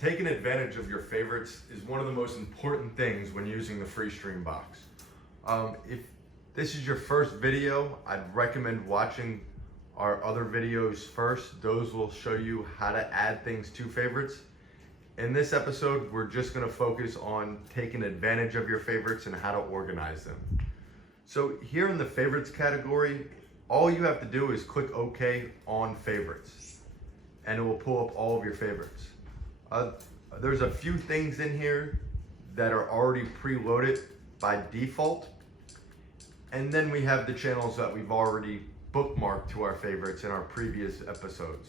Taking advantage of your favorites is one of the most important things when using the free stream box. If this is your first video, I'd recommend watching our other videos first. Those will show you how to add things to favorites. In this episode, we're just going to focus on taking advantage of your favorites and how to organize them. So here in the favorites category, all you have to do is click OK on favorites and it will pull up all of your favorites. There's a few things in here that are already preloaded by default. And then we have the channels that we've already bookmarked to our favorites in our previous episodes.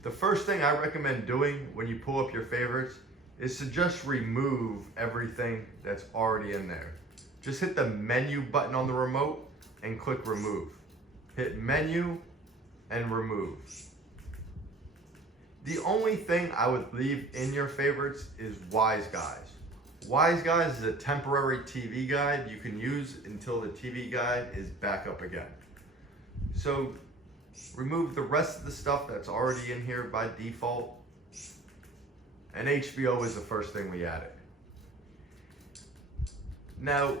The first thing I recommend doing when you pull up your favorites is to just remove everything that's already in there. Just hit the menu button on the remote and click remove. Hit menu and remove. The only thing I would leave in your favorites is Wise Guys. Wise Guys is a temporary TV guide you can use until the TV guide is back up again. So remove the rest of the stuff that's already in here by default. And HBO is the first thing we added. Now,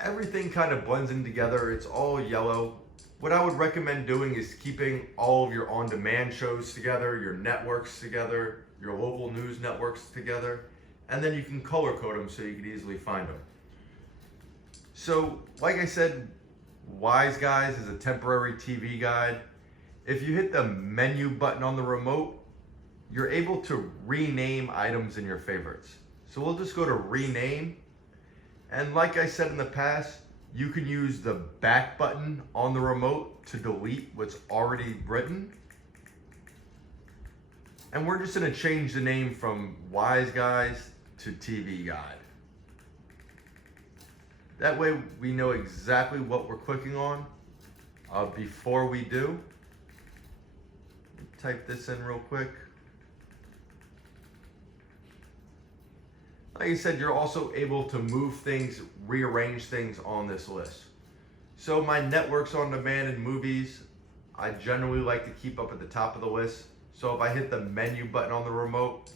everything kind of blends in together. It's all yellow. What I would recommend doing is keeping all of your on-demand shows together, your networks together, your local news networks together, and then you can color code them so you can easily find them. So, like I said, Wise Guys is a temporary TV guide. If you hit the menu button on the remote, you're able to rename items in your favorites. So we'll just go to rename. And like I said in the past, you can use the back button on the remote to delete what's already written. And we're just gonna change the name from Wise Guys to TV Guide. That way we know exactly what we're clicking on before we do. Type this in real quick. Like I said, you're also able to move things, rearrange things on this list. So my networks on demand and movies, I generally like to keep up at the top of the list. So if I hit the menu button on the remote,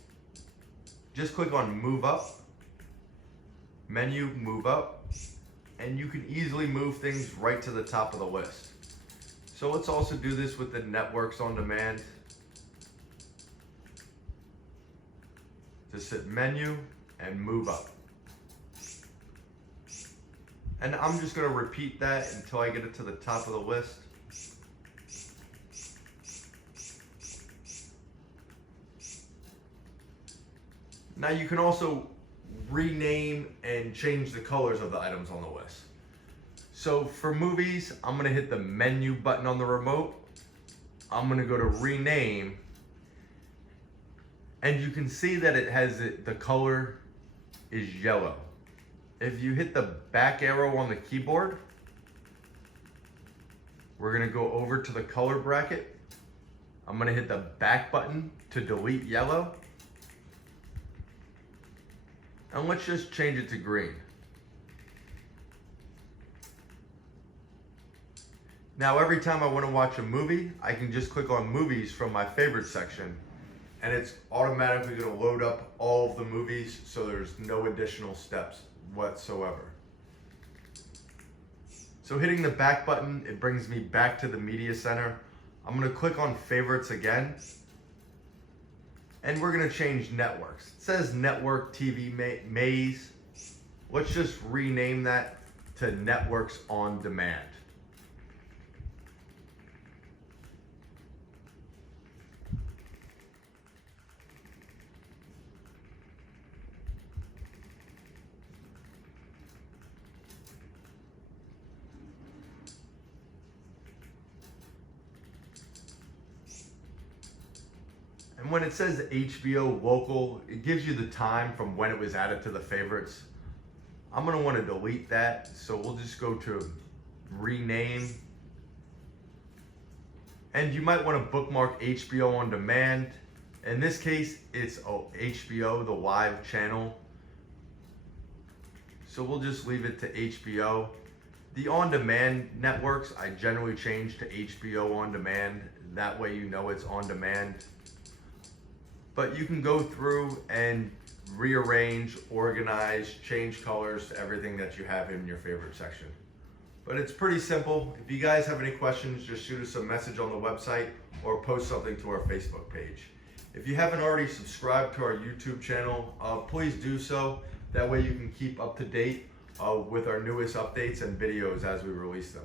just click on move up, menu, move up, and you can easily move things right to the top of the list. So let's also do this with the networks on demand. Just hit menu and move up. And I'm just gonna repeat that until I get it to the top of the list. Now you can also rename and change the colors of the items on the list. So for movies, I'm gonna hit the menu button on the remote. I'm gonna go to rename. And you can see that it has the color is yellow. If you hit the back arrow on the keyboard, we're gonna go over to the color bracket. I'm gonna hit the back button to delete yellow. And let's just change it to green. Now every time I wanna watch a movie, I can just click on movies from my favorite section and it's automatically gonna load up all of the movies so there's no additional steps whatsoever. So hitting the back button, it brings me back to the media center. I'm gonna click on favorites again and we're gonna change networks. It says network TV maze. Let's just rename that to networks on demand. And when it says HBO local, it gives you the time from when it was added to the favorites. I'm gonna wanna delete that, so we'll just go to rename. And you might wanna bookmark HBO on demand. In this case, it's HBO, the live channel. So we'll just leave it to HBO. The on-demand networks, I generally change to HBO on demand. That way you know it's on demand. but you can go through and rearrange, organize, change colors to everything that you have in your favorite section. But it's pretty simple. If you guys have any questions, just shoot us a message on the website or post something to our Facebook page. If you haven't already subscribed to our YouTube channel, please do so. That way you can keep up to date with our newest updates and videos as we release them.